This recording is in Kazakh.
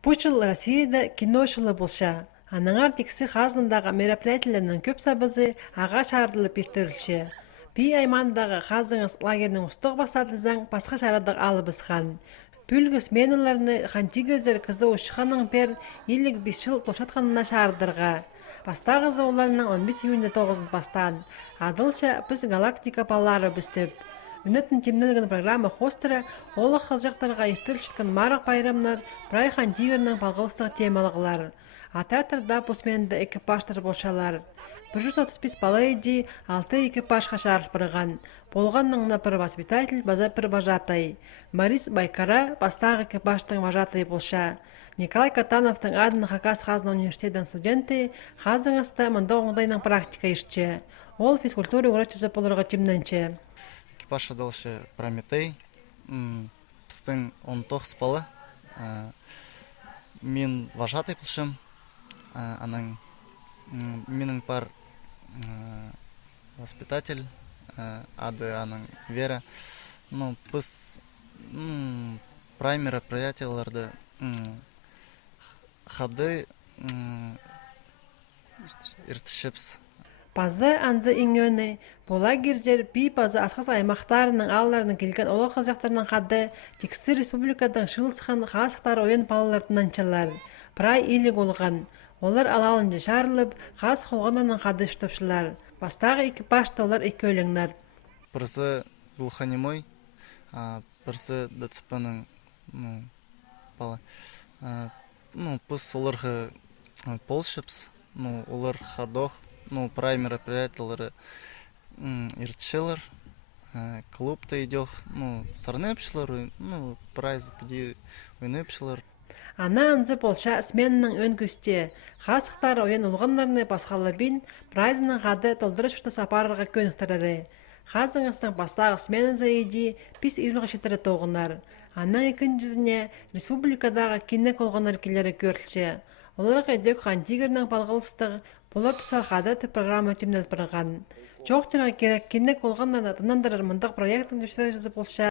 Бұл жыл Россияда кино жылы болша. Анаңар текси хазындағы мероприятияларның көп сабызы аға шардылып ертірілші. Би аймандағы хазыңыз лагерінің ұстық басадызаң басқа шарадық алыбыз хан. Бүлгі сменаларыны хантигözер кызы ұшқаның пер елік 5 жыл тошатқанына шардырға. Бастағы зоуларының 15 июнде 9 бастан. Адылша біз галактика балары бүстіп. Үнетін темнелген программа хостера олық қызжақтарға ертіл шытқан марық байрамнар Брай Хантигерінің балғылыстығы темалығылар. А театрда посменді экипаждар болшалар. 135 бала еді 6 экипаж қашарып бірған. Болғанныңна бір воспитатель, база бір вожатай. Марис Байкара бастағы экипаждың вожатай болша. Николай Катановтың адын Хакас Хазна университетінің студенті Хазыңыста мұнда оңдайның практика ішчі. Ол физкультура урочысы болырға темненчі. Экипаж адалшы Прометей, пістің 19 бала. Мен вожатай бұлшым. Менің бар воспитатель, ады аның Вера. Біз праймера приятеларды хады ертішіпс. Базы анзы иңөні, бола кержер би базы асқас аймақтарының алларының келген олы қызжақтарының қады Тексі республикадың шылысқан қасықтар ойын балалардың чылар. Прай илік олған. Олар алалынды шарылып, қас қолғанының қады үштіпшілар. Бастағы экипажда олар екі өліңлер. Бірісі глухонемой, бірісі ДЦП-ның бала. Біз оларға полшыпс, олар хадох, прай мероприятиялары ертшілер, клубта идех, сарны өпшілер, прайз біде ойны өпшілер. Ана анзы болша сменінің өн көсте. Қасықтар ойын ұлғанларыны басқалы бін прайзының қады толдыры шүрті сапарырға көніктірірі. Қазыңыстың бастағы сменін зайыди 5 июлға шетірі тоғынар. Аның екіншізіне республикадағы кенек олғанар келері көрілші. Оларға дөк Хантигерінің балғылыстығы бұлар тұсар қады түп программа темнел бірған. Жоқтыға керек кенек олғанларына тынандырыр мұндақ проекттің düşері жазып болша.